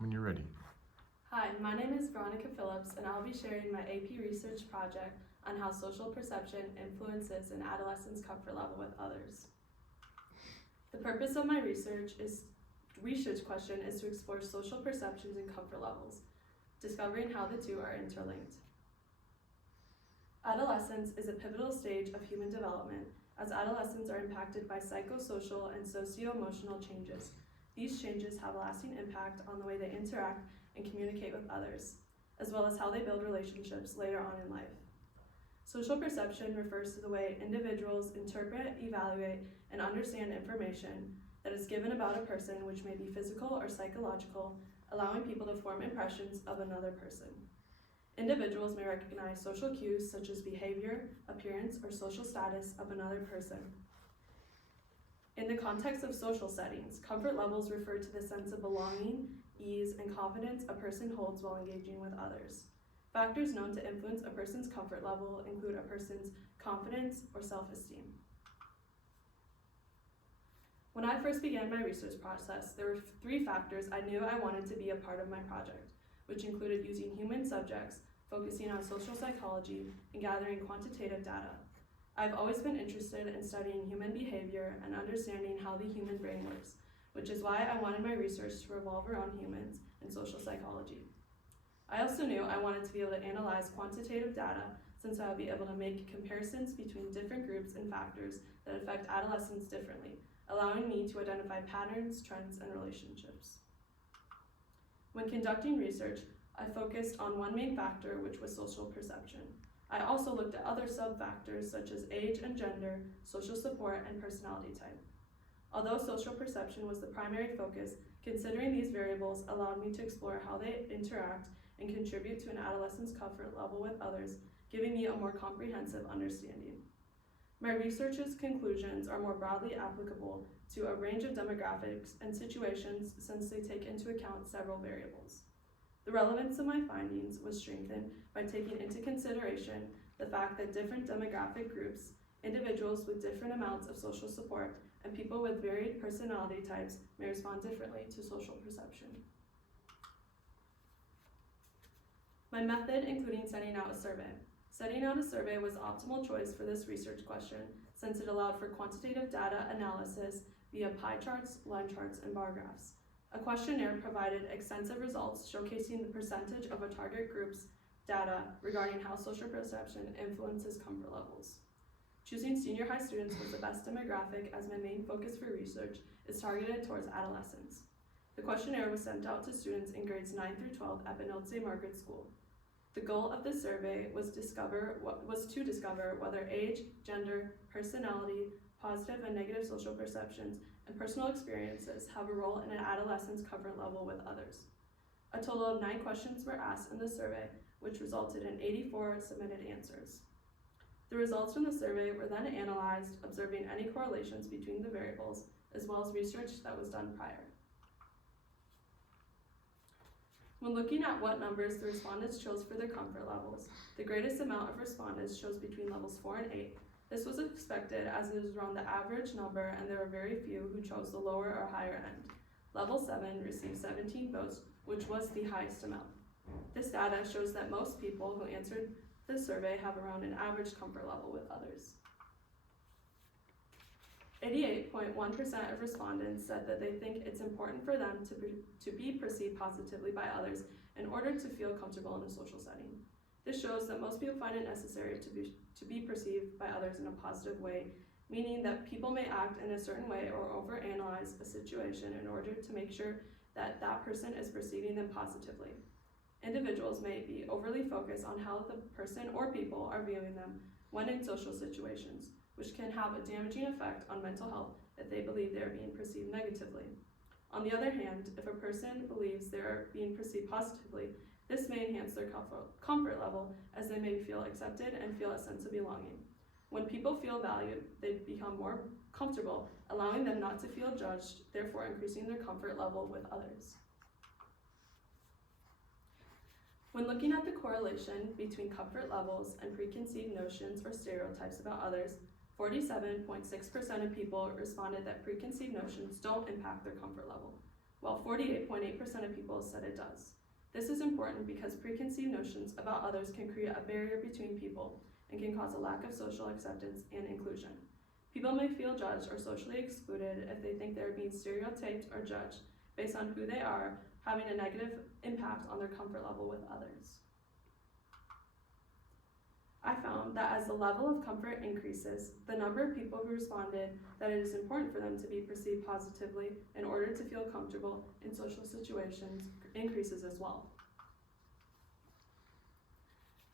when you're ready. Hi, my name is Veronica Phillips, and I'll be sharing my AP research project on how social perception influences an adolescent's comfort level with others. The purpose of my research question is to explore social perceptions and comfort levels, discovering how the two are interlinked. Adolescence is a pivotal stage of human development, as adolescents are impacted by psychosocial and socio-emotional changes. These changes have a lasting impact on the way they interact and communicate with others, as well as how they build relationships later on in life. Social perception refers to the way individuals interpret, evaluate, and understand information that is given about a person, which may be physical or psychological, allowing people to form impressions of another person. Individuals may recognize social cues such as behavior, appearance, or social status of another person. In the context of social settings, comfort levels refer to the sense of belonging, ease, and confidence a person holds while engaging with others. Factors known to influence a person's comfort level include a person's confidence or self-esteem. When I first began my research process, there were 3 factors I knew I wanted to be a part of my project, which included using human subjects, focusing on social psychology, and gathering quantitative data. I've always been interested in studying human behavior and understanding how the human brain works, which is why I wanted my research to revolve around humans and social psychology. I also knew I wanted to be able to analyze quantitative data, since I would be able to make comparisons between different groups and factors that affect adolescents differently, allowing me to identify patterns, trends, and relationships. When conducting research, I focused on one main factor, which was social perception. I also looked at other sub-factors such as age and gender, social support, and personality type. Although social perception was the primary focus, considering these variables allowed me to explore how they interact and contribute to an adolescent's comfort level with others, giving me a more comprehensive understanding. My research's conclusions are more broadly applicable to a range of demographics and situations since they take into account several variables. The relevance of my findings was strengthened by taking into consideration the fact that different demographic groups, individuals with different amounts of social support, and people with varied personality types may respond differently to social perception. My method including sending out a survey. Sending out a survey was the optimal choice for this research question since it allowed for quantitative data analysis via pie charts, line charts, and bar graphs. A questionnaire provided extensive results showcasing the percentage of a target group's data regarding how social perception influences comfort levels. Choosing senior high students was the best demographic, as my main focus for research is targeted towards adolescents. The questionnaire was sent out to students in grades 9 through 12 at Benilde St. Margaret's School. The goal of this survey was to discover whether age, gender, personality, positive and negative social perceptions, and personal experiences have a role in an adolescent's comfort level with others. A total of 9 questions were asked in the survey, which resulted in 84 submitted answers. The results from the survey were then analyzed, observing any correlations between the variables, as well as research that was done prior. When looking at what numbers the respondents chose for their comfort levels, the greatest amount of respondents chose between levels 4 and 8. This was expected, as it is around the average number and there were very few who chose the lower or higher end. Level 7 received 17 votes, which was the highest amount. This data shows that most people who answered the survey have around an average comfort level with others. 88.1% of respondents said that they think it's important for them to be perceived positively by others in order to feel comfortable in a social setting. This shows that most people find it necessary to be perceived by others in a positive way, meaning that people may act in a certain way or overanalyze a situation in order to make sure that that person is perceiving them positively. Individuals may be overly focused on how the person or people are viewing them when in social situations, which can have a damaging effect on mental health if they believe they are being perceived negatively. On the other hand, if a person believes they are being perceived positively, this may enhance their comfort level, as they may feel accepted and feel a sense of belonging. When people feel valued, they become more comfortable, allowing them not to feel judged, therefore increasing their comfort level with others. When looking at the correlation between comfort levels and preconceived notions or stereotypes about others, 47.6% of people responded that preconceived notions don't impact their comfort level. while 48.8% of people said it does. This is important because preconceived notions about others can create a barrier between people and can cause a lack of social acceptance and inclusion. People may feel judged or socially excluded if they think they're being stereotyped or judged based on who they are, having a negative impact on their comfort level with others. I found that as the level of comfort increases, the number of people who responded that it is important for them to be perceived positively in order to feel comfortable in social situations increases as well.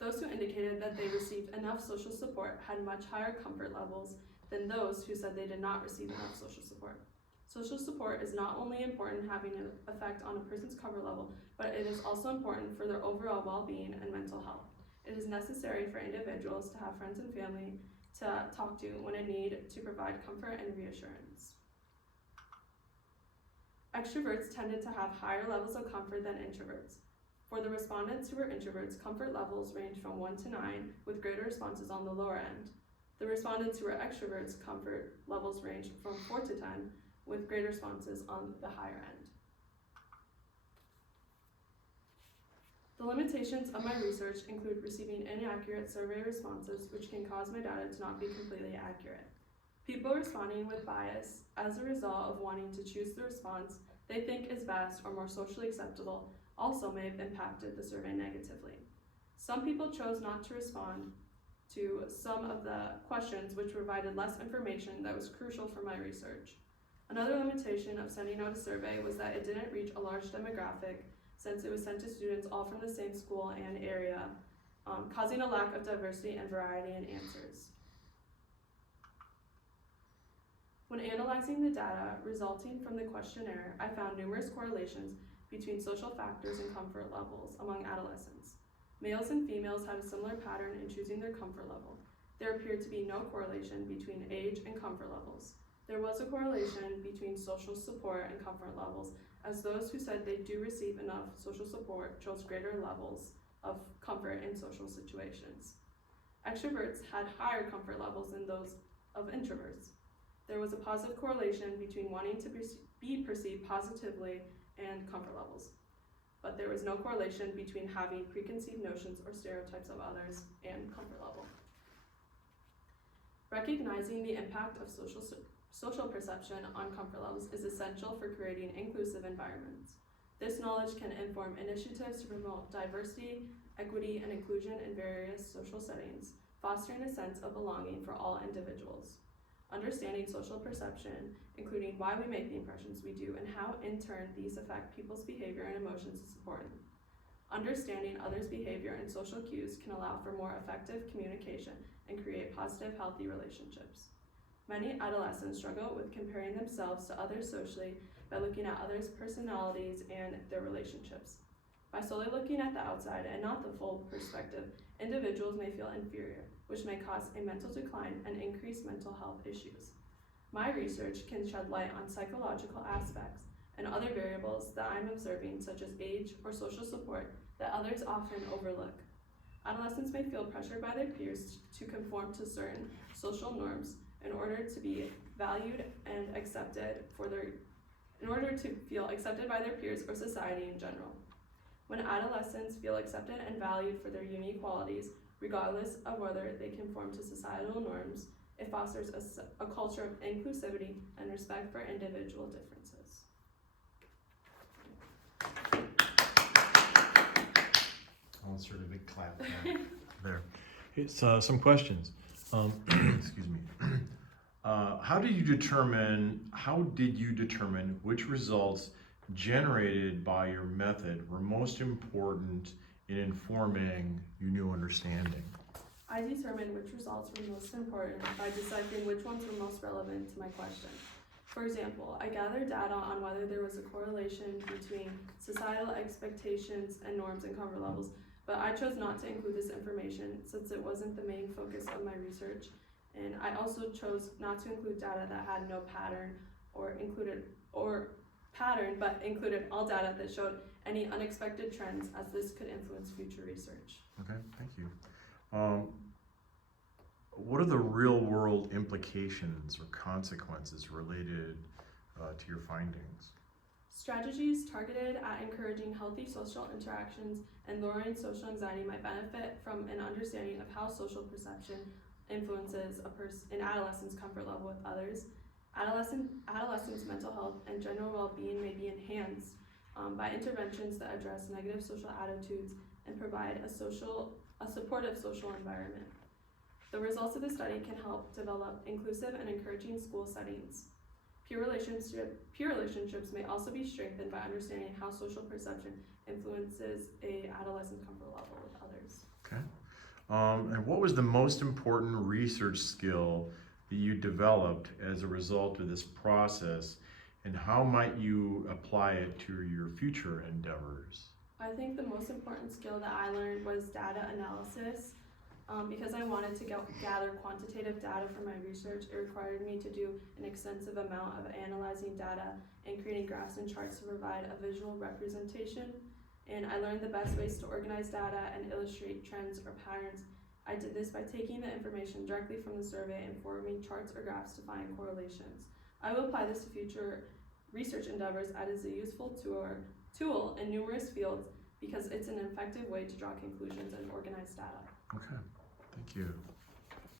Those who indicated that they received enough social support had much higher comfort levels than those who said they did not receive enough social support. Social support is not only important in having an effect on a person's comfort level, but it is also important for their overall well-being and mental health. It is necessary for individuals to have friends and family to talk to when in need to provide comfort and reassurance. Extroverts tended to have higher levels of comfort than introverts. For the respondents who were introverts, comfort levels ranged from 1 to 9, with greater responses on the lower end. The respondents who were extroverts, comfort levels ranged from 4 to 10, with greater responses on the higher end. The limitations of my research include receiving inaccurate survey responses, which can cause my data to not be completely accurate. People responding with bias as a result of wanting to choose the response they think is best or more socially acceptable also may have impacted the survey negatively. Some people chose not to respond to some of the questions which provided less information that was crucial for my research. Another limitation of sending out a survey was that it didn't reach a large demographic since it was sent to students all from the same school and area, causing a lack of diversity and variety in answers. When analyzing the data resulting from the questionnaire, I found numerous correlations between social factors and comfort levels among adolescents. Males and females had a similar pattern in choosing their comfort level. There appeared to be no correlation between age and comfort levels. There was a correlation between social support and comfort levels, as those who said they do receive enough social support chose greater levels of comfort in social situations. Extroverts had higher comfort levels than those of introverts. There was a positive correlation between wanting to be perceived positively and comfort levels, but there was no correlation between having preconceived notions or stereotypes of others and comfort level. Recognizing the impact of social perception on comfort levels is essential for creating inclusive environments. This knowledge can inform initiatives to promote diversity, equity, and inclusion in various social settings, fostering a sense of belonging for all individuals. Understanding social perception, including why we make the impressions we do and how in turn these affect people's behavior and emotions, is important. Understanding others' behavior and social cues can allow for more effective communication and create positive, healthy relationships. Many adolescents struggle with comparing themselves to others socially by looking at others' personalities and their relationships. By solely looking at the outside and not the full perspective, individuals may feel inferior, which may cause a mental decline and increase mental health issues. My research can shed light on psychological aspects and other variables that I'm observing, such as age or social support, that others often overlook. Adolescents may feel pressured by their peers to conform to certain social norms in order to be valued and in order to feel accepted by their peers or society in general. When adolescents feel accepted and valued for their unique qualities, regardless of whether they conform to societal norms, it fosters a culture of inclusivity and respect for individual differences. I'll insert a big clap there. It's some questions. Excuse me. How did you determine which results generated by your method were most important in informing your new understanding? I determined which results were most important by deciphering which ones were most relevant to my question. For example, I gathered data on whether there was a correlation between societal expectations and norms and comfort levels, but I chose not to include this information since it wasn't the main focus of my research. And I also chose not to include data that had no pattern but included all data that showed any unexpected trends, as this could influence future research. Okay, thank you. What are the real world implications or consequences related to your findings? Strategies targeted at encouraging healthy social interactions and lowering social anxiety might benefit from an understanding of how social perception influences an adolescent's comfort level with others. Adolescents' mental health and general well-being may be enhanced by interventions that address negative social attitudes and provide a supportive social environment. The results of the study can help develop inclusive and encouraging school settings. Peer relationships may also be strengthened by understanding how social perception influences a adolescent comfort level with others. Okay. And what was the most important research skill that you developed as a result of this process, and how might you apply it to your future endeavors? I think the most important skill that I learned was data analysis. Because I wanted to gather quantitative data for my research, it required me to do an extensive amount of analyzing data and creating graphs and charts to provide a visual representation. And I learned the best ways to organize data and illustrate trends or patterns. I did this by taking the information directly from the survey and forming charts or graphs to find correlations. I will apply this to future research endeavors as a useful tool in numerous fields because it's an effective way to draw conclusions and organize data. Okay, thank you.